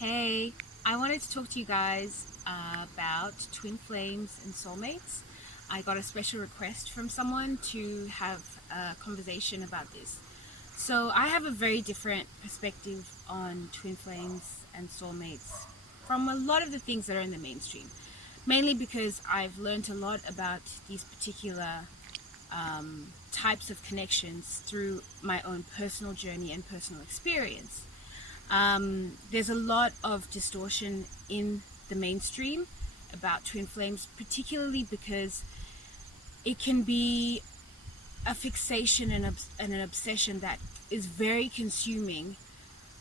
Hey, I wanted to talk to you guys about twin flames and soulmates. I got a special request from someone to have a conversation about this. So I have a very different perspective on twin flames and soulmates from a lot of the things that are in the mainstream. Mainly because I've learned a lot about these particular types of connections through my own personal journey and personal experience. There's a lot of distortion in the mainstream about twin flames, particularly because it can be a fixation and an obsession that is very consuming,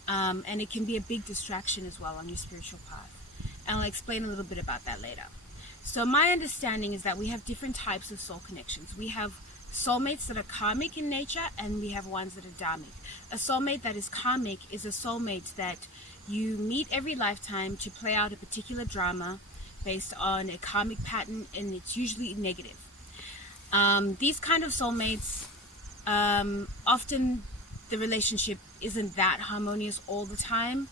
and it can be a big distraction as well on your spiritual path. And I'll explain a little bit about that later. So my understanding is that we have different types of soul connections. We have soulmates that are karmic in nature, and we have ones that are dharmic. A soulmate that is karmic is a soulmate that you meet every lifetime to play out a particular drama based on a karmic pattern, and it's usually negative. These kind of soulmates, often the relationship isn't that harmonious all the time.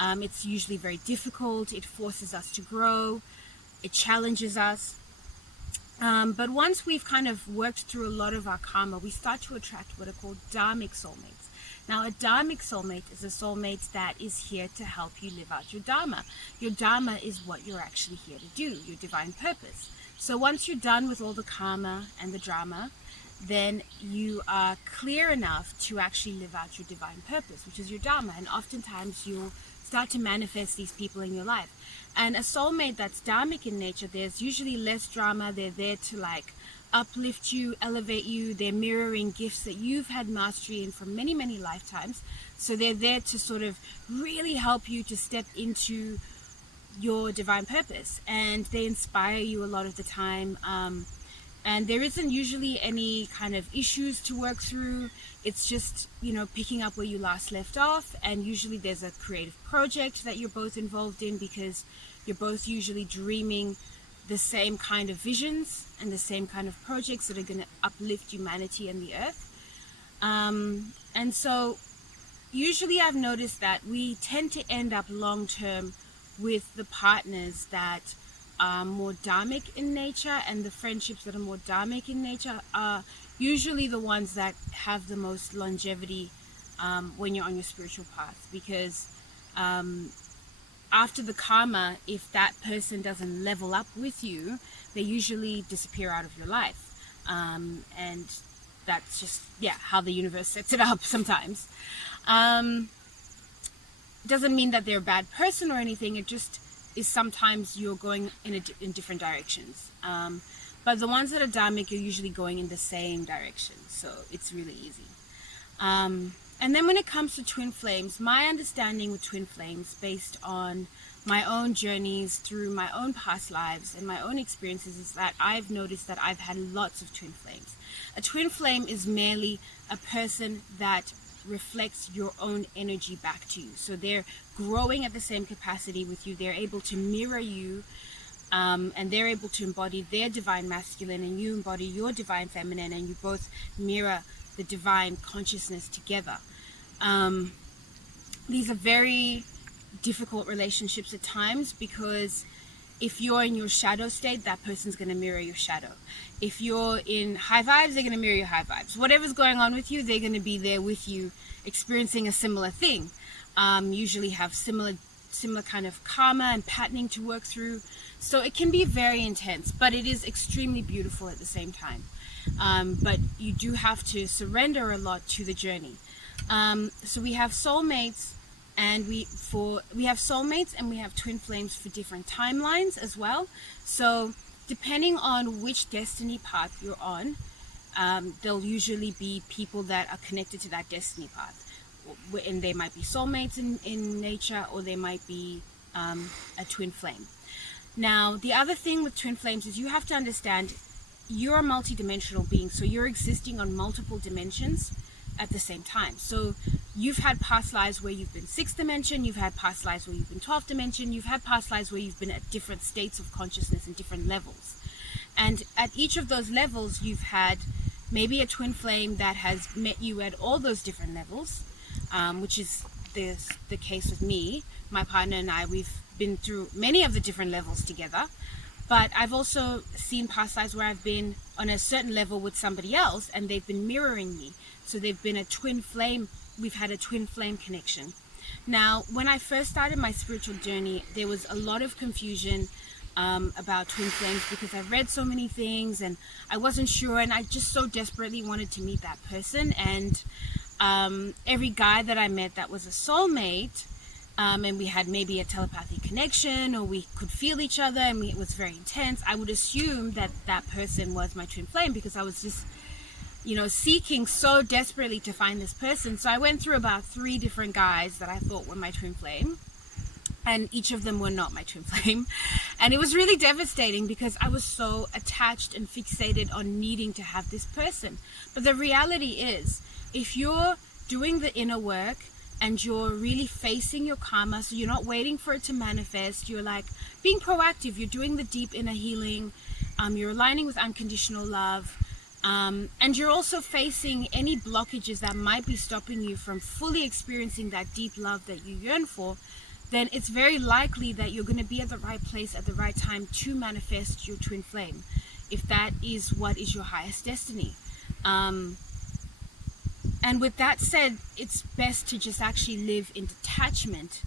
It's usually very difficult. It forces us to grow. It challenges us. But once we've kind of worked through a lot of our karma, we start to attract what are called dharmic soulmates. Now, a dharmic soulmate is a soulmate that is here to help you live out your dharma. Your dharma is what you're actually here to do, your divine purpose. So once you're done with all the karma and the drama, then you are clear enough to actually live out your divine purpose, which is your dharma. And oftentimes you'll start to manifest these people in your life. And a soulmate that's dharmic in nature, there's usually less drama. They're there to uplift you, elevate you. They're mirroring gifts that you've had mastery in for many, many lifetimes. So they're there to sort of really help you to step into your divine purpose. And they inspire you a lot of the time. And there isn't usually any kind of issues to work through. It's just, picking up where you last left off. And usually there's a creative project that you're both involved in, because you're both usually dreaming the same kind of visions and the same kind of projects that are going to uplift humanity and the earth. And so usually I've noticed that we tend to end up long term with the partners that are more dharmic in nature, and the friendships that are more dharmic in nature are usually the ones that have the most longevity when you're on your spiritual path. Because after the karma, if that person doesn't level up with you, they usually disappear out of your life. And that's just, how the universe sets it up sometimes. Doesn't mean that they're a bad person or anything. It just is sometimes you're going in different directions. But the ones that are dharmic, you're usually going in the same direction. So it's really easy. And then when it comes to twin flames, my understanding with twin flames, based on my own journeys through my own past lives and my own experiences, is that I've noticed that I've had lots of twin flames. A twin flame is merely a person that reflects your own energy back to you. So they're growing at the same capacity with you. They're able to mirror you, and they're able to embody their divine masculine, and you embody your divine feminine, and you both mirror the divine consciousness together. These are very difficult relationships at times, because if you're in your shadow state, that person's going to mirror your shadow. If you're in high vibes, they're going to mirror your high vibes. Whatever's going on with you, they're going to be there with you, experiencing a similar thing. Usually have similar kind of karma and patterning to work through. So it can be very intense, but it is extremely beautiful at the same time. But you do have to surrender a lot to the journey. So we have soulmates, and we have soulmates and we have twin flames for different timelines as well. So depending on which destiny path you're on, there'll usually be people that are connected to that destiny path. And they might be soulmates in nature, or they might be a twin flame. Now, the other thing with twin flames is you have to understand you're a multidimensional being. So you're existing on multiple dimensions at the same time. So you've had past lives where you've been 6th dimension, you've had past lives where you've been 12th dimension, you've had past lives where you've been at different states of consciousness and different levels. And at each of those levels, you've had maybe a twin flame that has met you at all those different levels, which is the case with me. My partner and I, we've been through many of the different levels together, but I've also seen past lives where I've been on a certain level with somebody else and they've been mirroring me. So they've been a twin flame. We've had a twin flame connection. Now, when I first started my spiritual journey, there was a lot of confusion about twin flames because I've read so many things and I wasn't sure, and I just so desperately wanted to meet that person. And every guy that I met that was a soulmate, and we had maybe a telepathic connection or we could feel each other and it was very intense, I would assume that that person was my twin flame because I was just, seeking so desperately to find this person. So I went through about 3 different guys that I thought were my twin flame, and each of them were not my twin flame. And it was really devastating because I was so attached and fixated on needing to have this person. But the reality is, if you're doing the inner work and you're really facing your karma, so you're not waiting for it to manifest, you're like being proactive, you're doing the deep inner healing, you're aligning with unconditional love, and you're also facing any blockages that might be stopping you from fully experiencing that deep love that you yearn for, then it's very likely that you're going to be at the right place at the right time to manifest your twin flame, if that is what is your highest destiny. And with that said, it's best to just actually live in detachment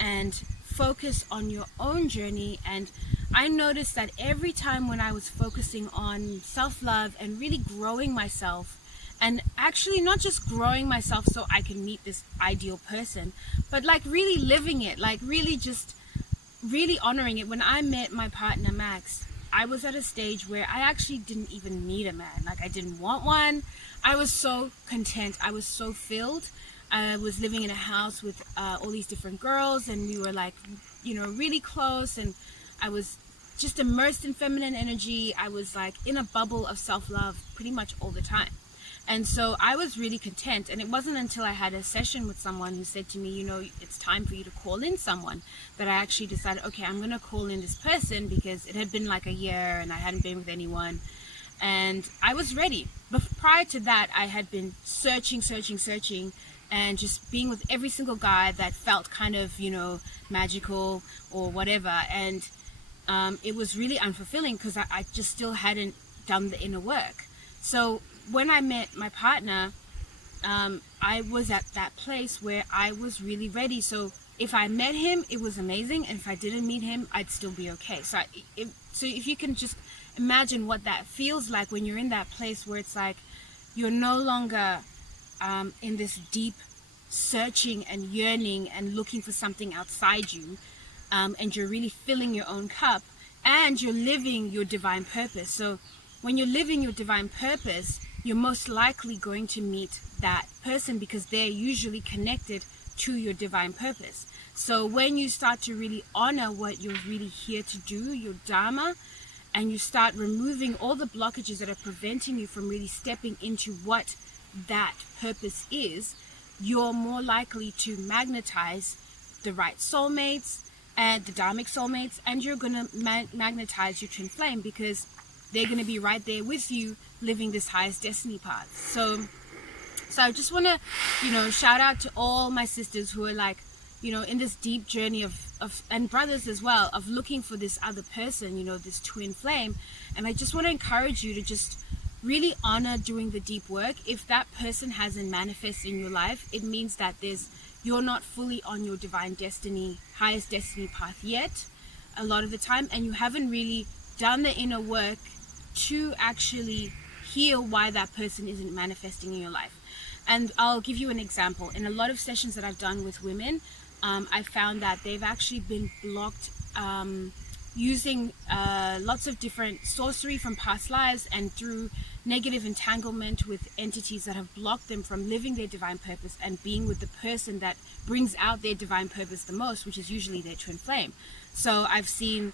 and focus on your own journey. And I noticed that every time when I was focusing on self-love and really growing myself, and actually not just growing myself so I can meet this ideal person, but like really living it, like really just really honoring it. When I met my partner Max, I was at a stage where I actually didn't even need a man. Like, I didn't want one. I was so content. I was so filled. I was living in a house with all these different girls, and we were like, really close, and I was just immersed in feminine energy. I was like in a bubble of self-love pretty much all the time. And so I was really content. And it wasn't until I had a session with someone who said to me, it's time for you to call in someone, that I actually decided, okay, I'm going to call in this person, because it had been like a year and I hadn't been with anyone. And I was ready. But prior to that, I had been searching, and just being with every single guy that felt kind of, magical or whatever. And it was really unfulfilling because I just still hadn't done the inner work. So when I met my partner, I was at that place where I was really ready. So if I met him, it was amazing. And if I didn't meet him, I'd still be okay. So if you can just imagine what that feels like when you're in that place where it's like you're no longer in this deep searching and yearning and looking for something outside you, and you're really filling your own cup and you're living your divine purpose. So when you're living your divine purpose, you're most likely going to meet that person because they're usually connected to your divine purpose. So when you start to really honor what you're really here to do, your dharma, and you start removing all the blockages that are preventing you from really stepping into what that purpose is, you're more likely to magnetize the right soulmates and the dharmic soulmates, and you're going to magnetize your twin flame because they're going to be right there with you living this highest destiny path. So I just want to, shout out to all my sisters who are like, in this deep journey of, and brothers as well, of looking for this other person, this twin flame. And I just want to encourage you to just really honor doing the deep work. If that person hasn't manifested in your life, it means that you're not fully on your divine destiny, highest destiny path yet, a lot of the time, and you haven't really done the inner work to actually heal why that person isn't manifesting in your life. And I'll give you an example. In a lot of sessions that I've done with women, I found that they've actually been blocked using lots of different sorcery from past lives and through negative entanglement with entities that have blocked them from living their divine purpose and being with the person that brings out their divine purpose the most, which is usually their twin flame. So I've seen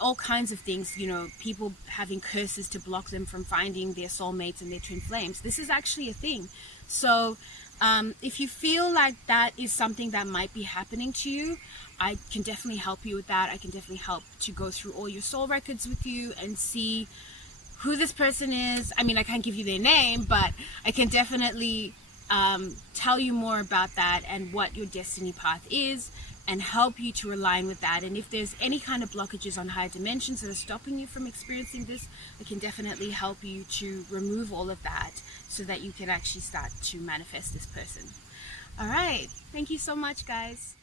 all kinds of things, people having curses to block them from finding their soulmates and their twin flames. This is actually a thing. So if you feel like that is something that might be happening to you, I can definitely help you with that. I can definitely help to go through all your soul records with you and see who this person is. I mean, I can't give you their name, but I can definitely tell you more about that and what your destiny path is, and help you to align with that. And if there's any kind of blockages on higher dimensions that are stopping you from experiencing this, I can definitely help you to remove all of that so that you can actually start to manifest this person. All right. Thank you so much, guys.